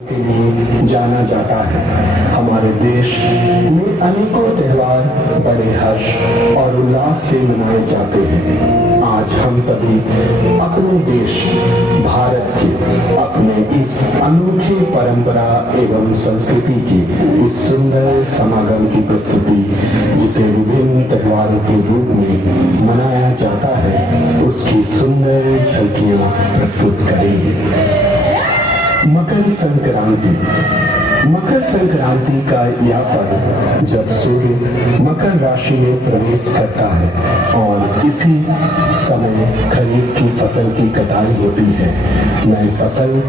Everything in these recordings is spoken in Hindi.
के लिए जाना जाता है। हमारे देश में अनेकों त्योहार बड़े हर्ष और उल्लास से मनाए जाते हैं। आज हम सभी अपने देश भारत के अपने इस अनोखे परंपरा एवं संस्कृति की इस सुंदर समागम की प्रस्तुति, जिसे विभिन्न त्योहारों के रूप में मनाया जाता है, उसकी सुंदर झलकियां प्रस्तुत करेंगे। मकर संक्रांति। मकर संक्रांति का यह पर्व जब सूर्य मकर राशि में प्रवेश करता है और इसी समय खरीफ की फसल की कटाई होती है। नई फसल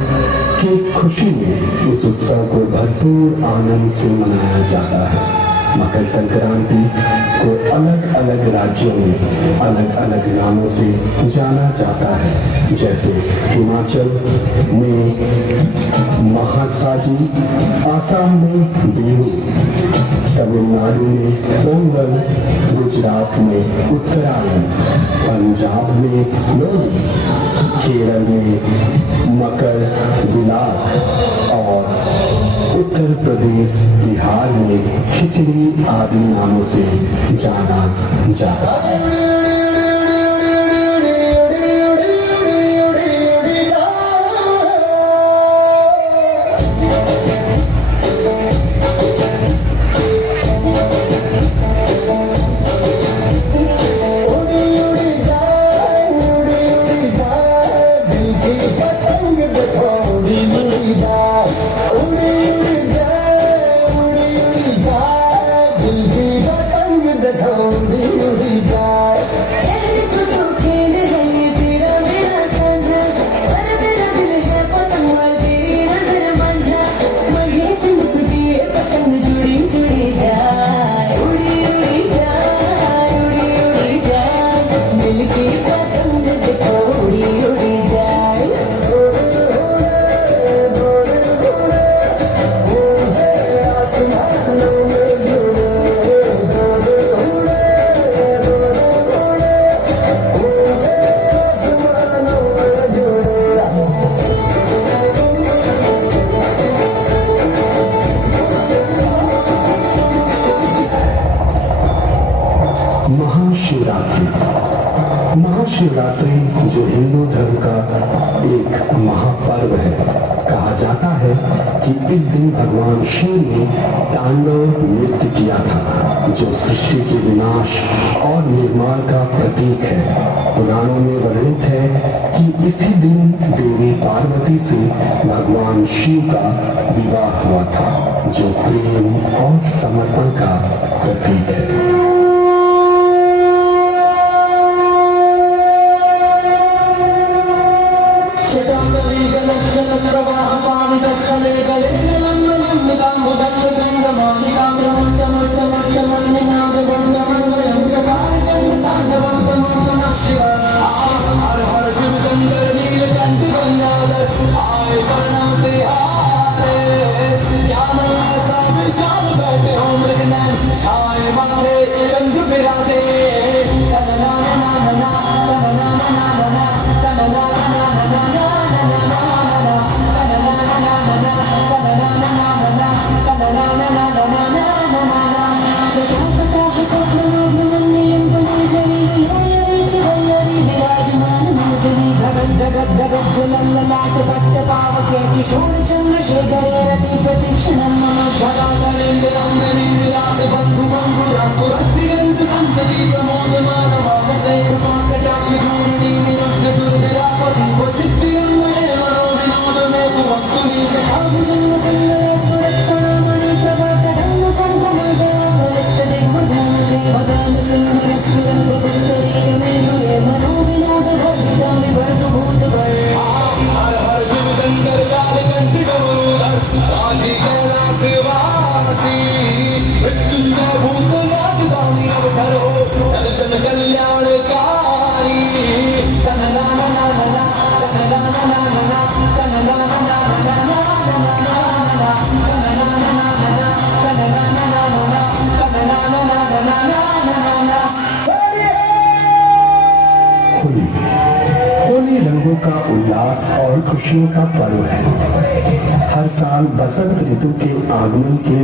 की खुशी में इस उत्सव को भरपूर आनंद से मनाया जाता है। मकर संक्रांति को अलग अलग राज्यों में अलग अलग नामों से जाना जाता है, जैसे हिमाचल में महासाजी, आसाम में बिहू, तमिलनाडु में पोंगल, गुजरात में उत्तरायण, पंजाब में लोहड़ी, केरल में मकर विलास और उत्तर प्रदेश बिहार में खिचड़ी आदि नामों से जाना जाता है। महाशिवरात्रि जो हिंदू धर्म का एक महापर्व है। कहा जाता है कि इस दिन भगवान शिव ने तांडव नृत्य किया था, जो सृष्टि के विनाश और निर्माण का प्रतीक है। पुराणों में वर्णित है कि इसी दिन देवी पार्वती से भगवान शिव का विवाह हुआ था, जो प्रेम और समर्पण का प्रतीक है। का उल्लास और खुशियों का पर्व है। हर साल बसंत ऋतु के आगमन के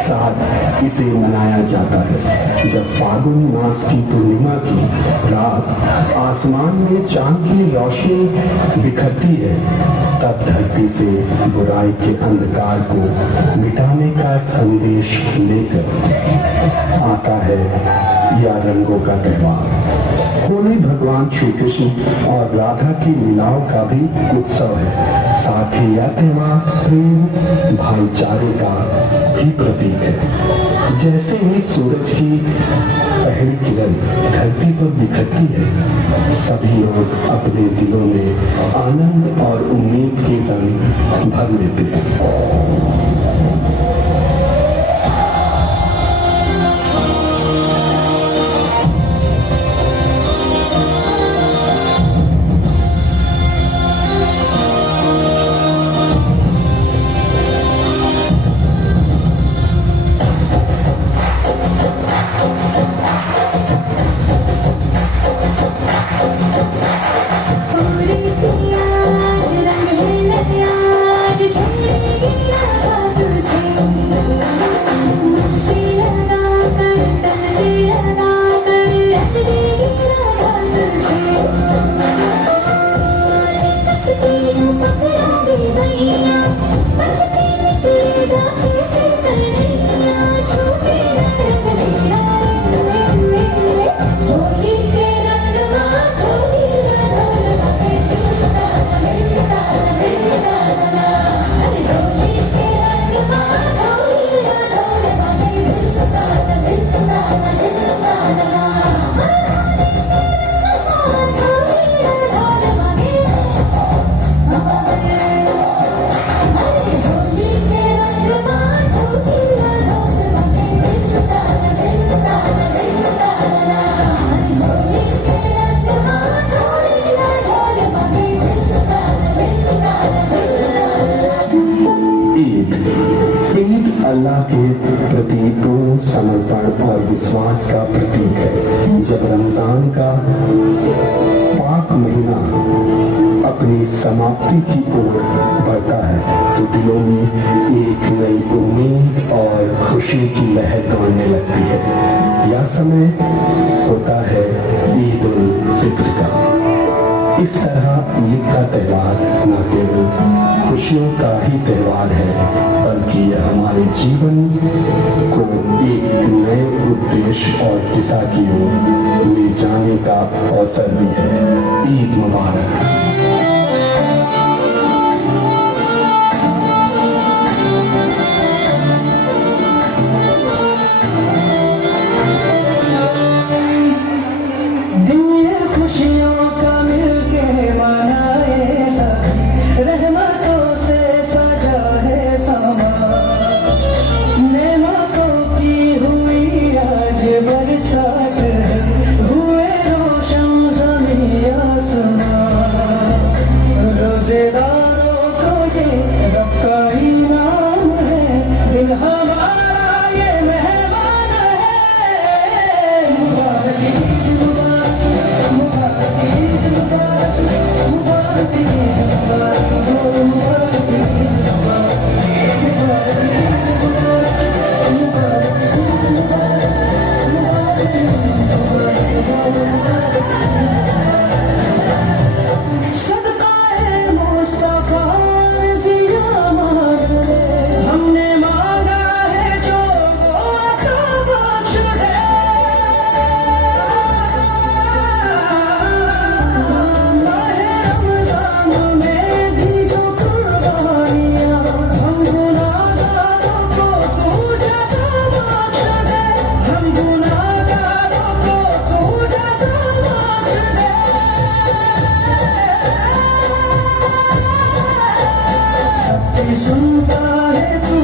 साथ इसे मनाया जाता है। जब फागुन मास की पूर्णिमा की रात आसमान में चांद की रोशनी बिखरती है, तब धरती से बुराई के अंधकार को मिटाने का संदेश लेकर आता है यह रंगों का त्योहार। होली भगवान श्री कृष्ण और राधा की लीलाओं का भी उत्सव है। साथ ही यह त्योहार प्रेम भाईचारे का भी प्रतीक है। जैसे ही सूरज की पहली किरण धरती पर बिखरती है, सभी लोग अपने दिलों में आनंद और उम्मीद के रंग भर लेते हैं। अल्लाह के प्रति पूर्ण समर्पण और विश्वास का प्रतीक है। जब रमजान का पाक महीना अपनी समाप्ति की ओर बढ़ता है, तो दिलों में एक नई उम्मीद और खुशी की लहर दौड़ने लगती है। यह समय होता है ईद उल फित्र का। इस तरह ईद का त्योहार न केवल खुशियों का ही त्योहार है, बल्कि यह हमारे जीवन को एक नए उद्देश्य और दिशा की ओर ले जाने का अवसर भी है। ईद मुबारक। सुनता है तू,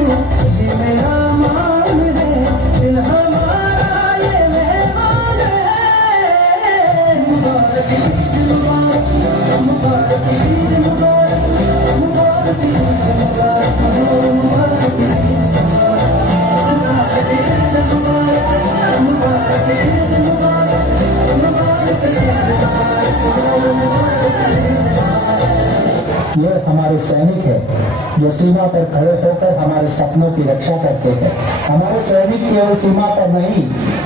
ये मेरा मान है, दिल हमारा ये मेहमान है। मुबारक ईद मुबारक, मुबारक ईद मुबारक, मुबारक ईद मुबारक, मुबारक ईद मुबारक, मुबारक ईद मुबारक, मुबारक ईद मुबारक, मुबारक ईद मुबारक। सीमा पर खड़े होकर हमारे सपनों की रक्षा करते हैं। हमारे सैनिक केवल सीमा पर नहीं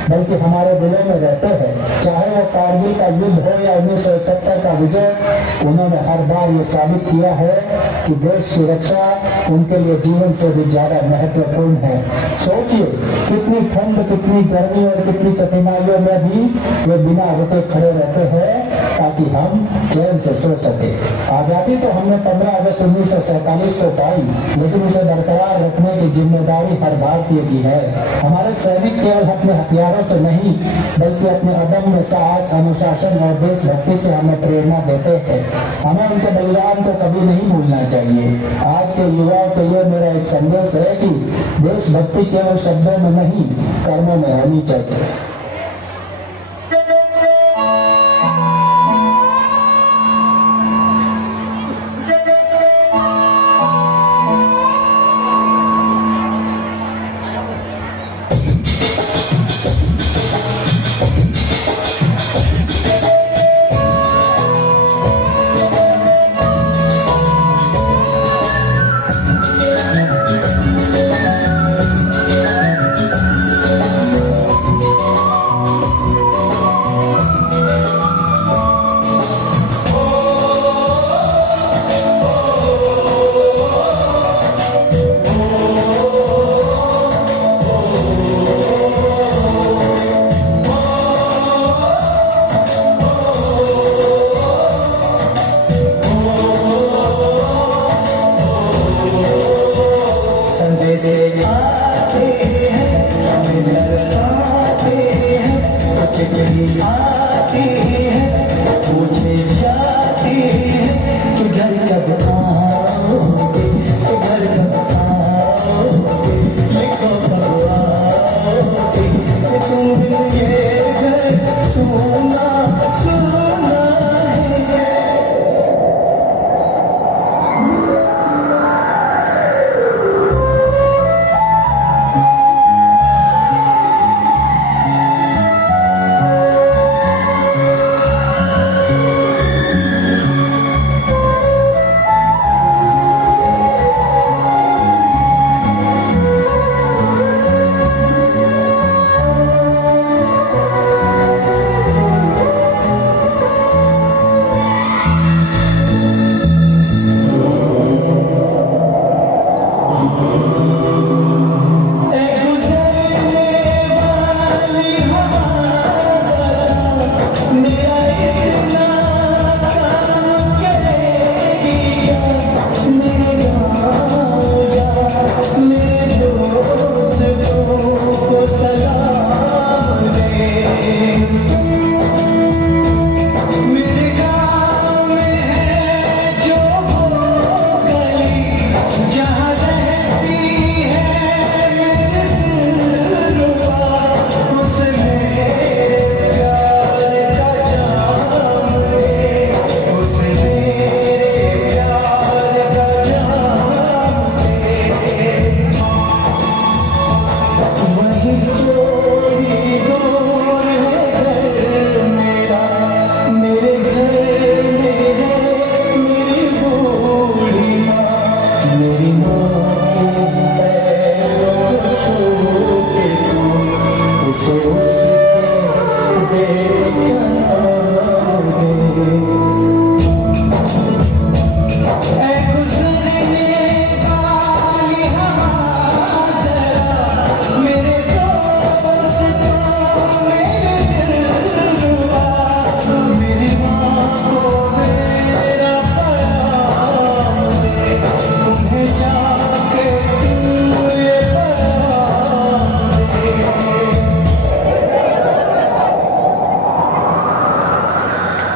बल्कि हमारे दिलों में रहते हैं। चाहे वो कारगिल का युद्ध हो या 1971 का विजय, उन्होंने हर बार ये साबित किया है कि देश की रक्षा उनके लिए जीवन से भी ज्यादा महत्वपूर्ण है। सोचिए कितनी ठंड, कितनी गर्मी और कितनी कठिनाइयों में भी वे बिना रुके खड़े रहते हैं ताकि हम चैन से सो सके। आजादी तो हमने 15 अगस्त 1947 को पाई, लेकिन इसे बरकरार रखने की जिम्मेदारी हर भारतीय की है। हमारे सैनिक केवल अपने हथियारों से नहीं बल्कि अपने अदम्य साहस, अनुशासन और देशभक्ति से हमें प्रेरणा देते हैं। हमें उनके बलिदान को कभी नहीं भूलना चाहिए। आज के युवाओं के लिए मेरा एक संदेश है कि देशभक्ति केवल शब्दों में नहीं, कर्मों में होनी चाहिए।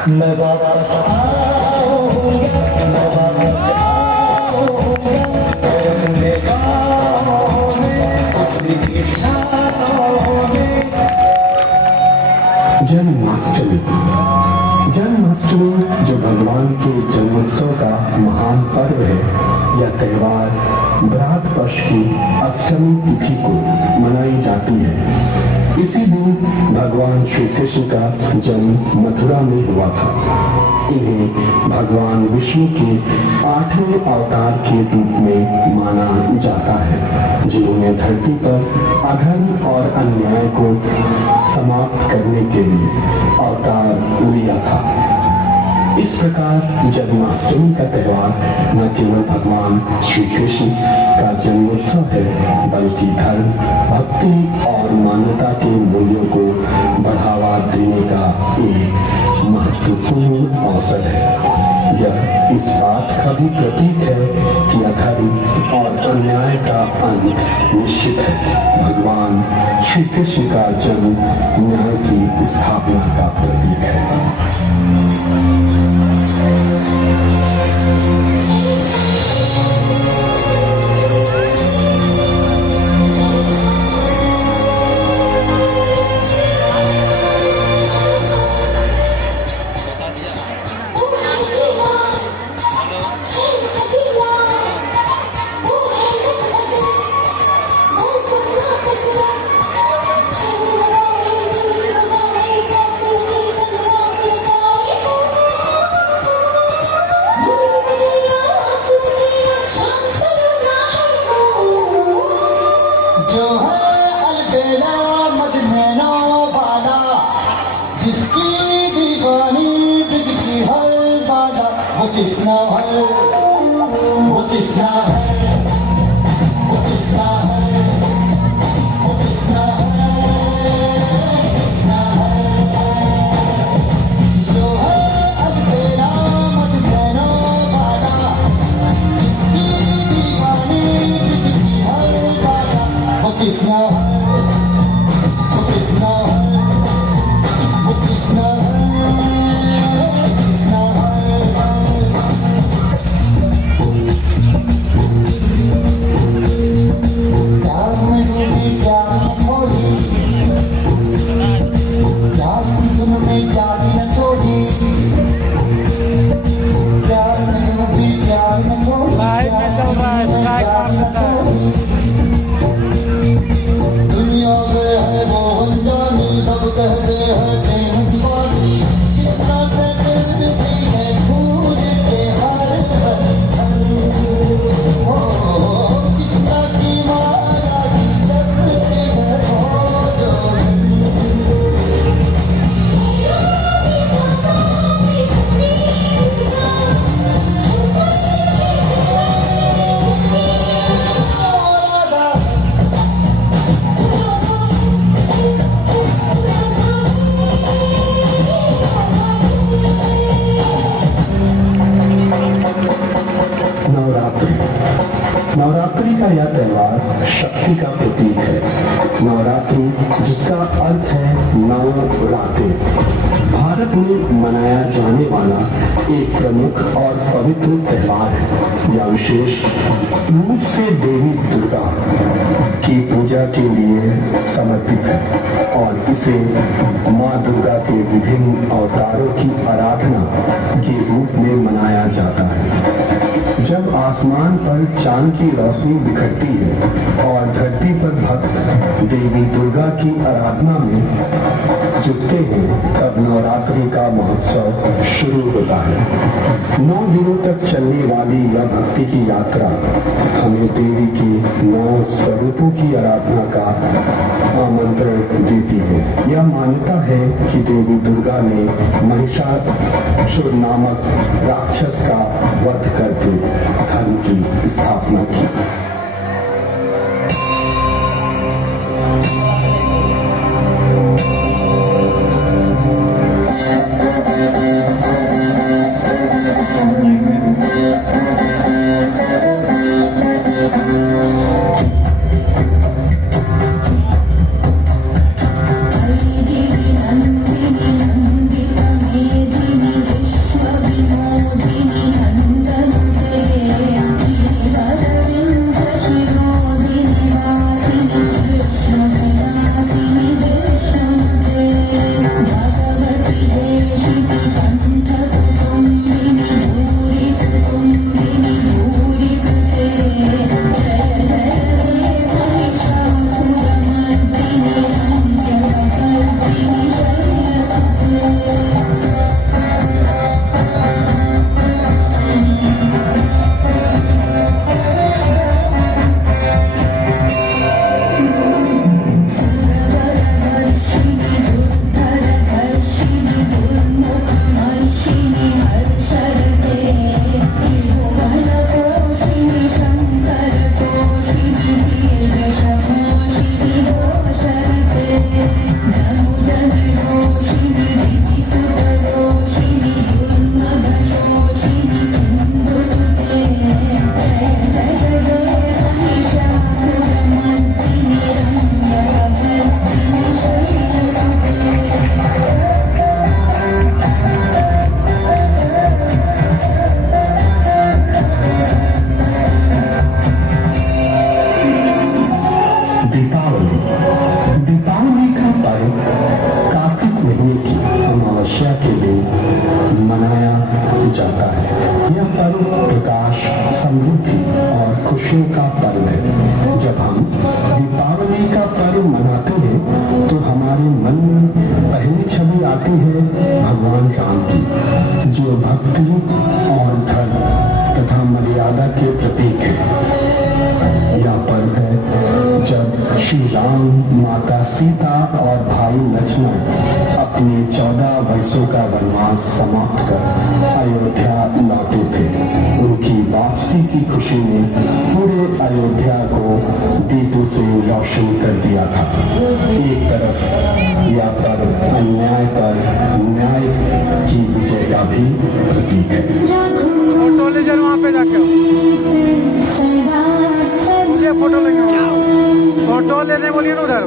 मैं वापस आऊंगा, मैं वापस आऊंगा, अपने गाँव में, उसी छाँव में। जन्माष्टमी, जन्माष्टमी जो भगवान के जन्मोत्सव का महान पर्व है, यह त्योहार भाद्र पक्ष की अष्टमी तिथि को मनाई जाती है। इसी दिन भगवान श्री कृष्ण का जन्म मथुरा में हुआ था। इन्हें भगवान विष्णु के 8वें अवतार के रूप में माना जाता है, जिन्होंने धरती पर अधर्म और अन्याय को समाप्त करने के लिए अवतार लिया था। इस प्रकार जन्माष्टमी का त्योहार न केवल भगवान श्री कृष्ण का जन्मोत्सव है, बल्कि धर्म, भक्ति और मानवता के मूल्यों को बढ़ावा देने का एक महत्वपूर्ण अवसर है। यह इस बात का भी प्रतीक है कि अधर्म और अन्याय का अंत निश्चित है। भगवान श्री कृष्ण का जन्म न्याय की स्थापना का प्रतीक है। जो है अलबेला मदनैनो वाला, जिसकी दीवानी बिकती हर बाजा, वो किसना है, वो किसना है, वो किसना है, वो किसना है, किसना है। जो है अलबेला मदनैनो वाला, जिसकी दीवानी बिकती हर बाजा, वो किसना है, वो किसना है, वो किसना है, किसना है। प्यार में डूबी प्यार में खोजी, प्यार की धुन में जागी न सोजी, प्यार में डूबी प्यार में खोजी, लाइव में चल रहा है, स्ट्राइक मार सकता है। दुनिया में है वो अनजानी, सब कहते हैं प्रेम दीवानी, किस तरह से मिलती है फूल के हर पल। हो किस तरह की माया की जगती है वो जो। नवरात्रि। नवरात्रि का यह त्योहार शक्ति का प्रतीक है। नवरात्रि, जिसका अर्थ है नव रातें, भारत में मनाया जाने वाला एक प्रमुख और पवित्र त्योहार है। यह विशेष रूप से देवी दुर्गा की पूजा के लिए समर्पित है और इसे माँ दुर्गा के विभिन्न अवतारों की आराधना के रूप में मनाया जाता है। जब आसमान पर चांद की रोशनी बिखरती है और धरती पर भक्त देवी दुर्गा की आराधना में जुटते हैं, तब नवरात्रि का महोत्सव शुरू होता है। 9 दिनों तक चलने वाली यह भक्ति की यात्रा हमें देवी के 9 स्वरूपों की आराधना का आमंत्रण देती है। यह मान्यता है कि देवी दुर्गा ने महिषासुर नामक राक्षस का वध करके धर्म की स्थापना की। विश्वविनोदिनी नंदनुते गिरिवरविंद भक्ति और धर्म तथा मर्यादा के प्रतीक है। यह पर्व है जब श्री राम, माता सीता और भाई लक्ष्मण अपने 14 वर्षों का वनवास समाप्त कर अयोध्या लौटे थे। उनकी वापसी की खुशी ने पूरे अयोध्या को दीपों से रोशन कर दिया था। एक तरफ यह पर्व अन्याय पर न्याय की विजय का भी प्रतीक है। फोटो ले जाओ वहाँ पे जाके मुझे फोटो लेंगे, फोटो लेने बोलिए ना उधर।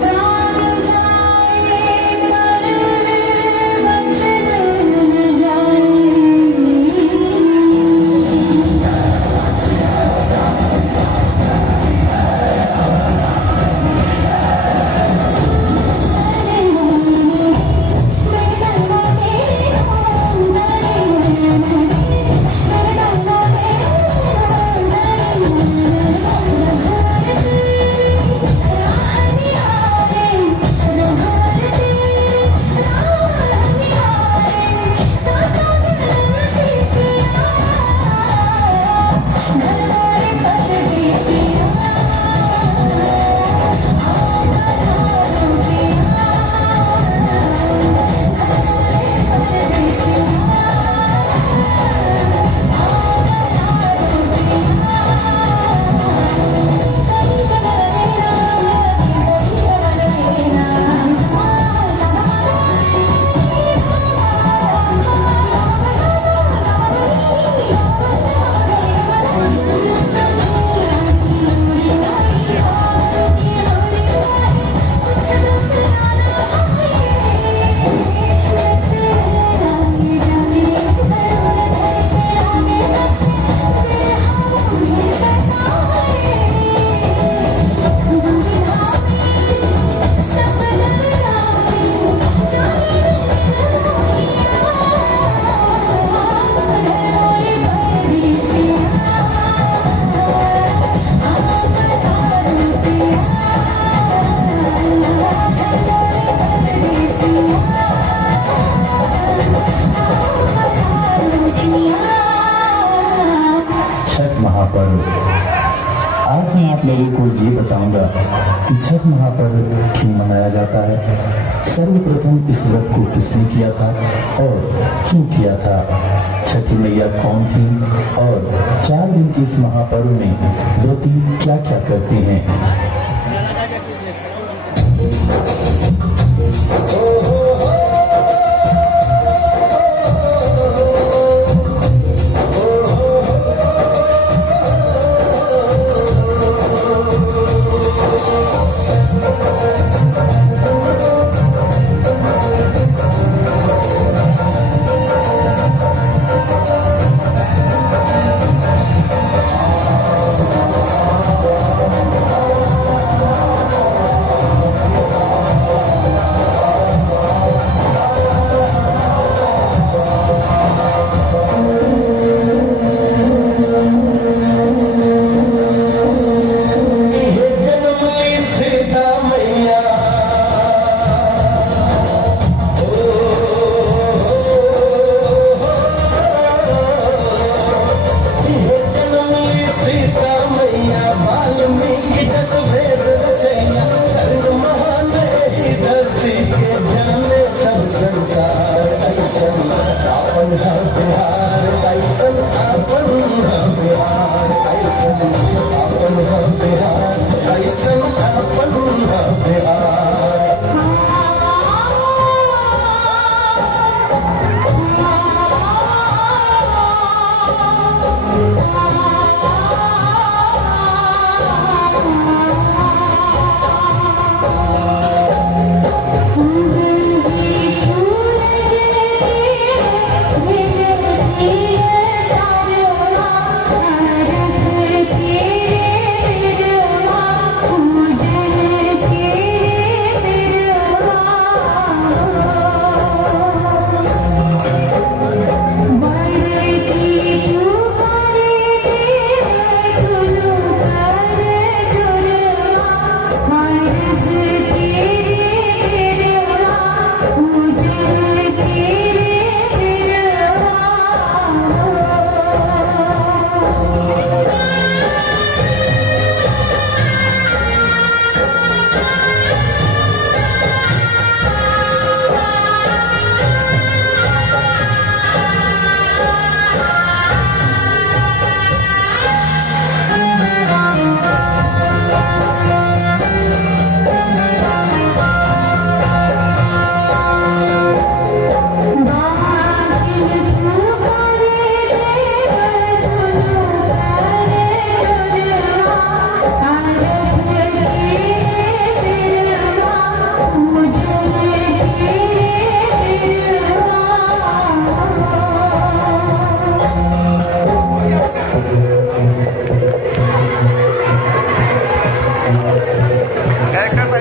महापर्व। आज मैं आप लोगों को ये बताऊंगा कि छठ महापर्व क्यों मनाया जाता है, सर्वप्रथम इस व्रत को किसने किया था और क्यों किया था, छठी मैया कौन थी और 4 दिन के इस महापर्व में व्रती क्या क्या करते हैं।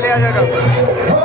आ जा कल।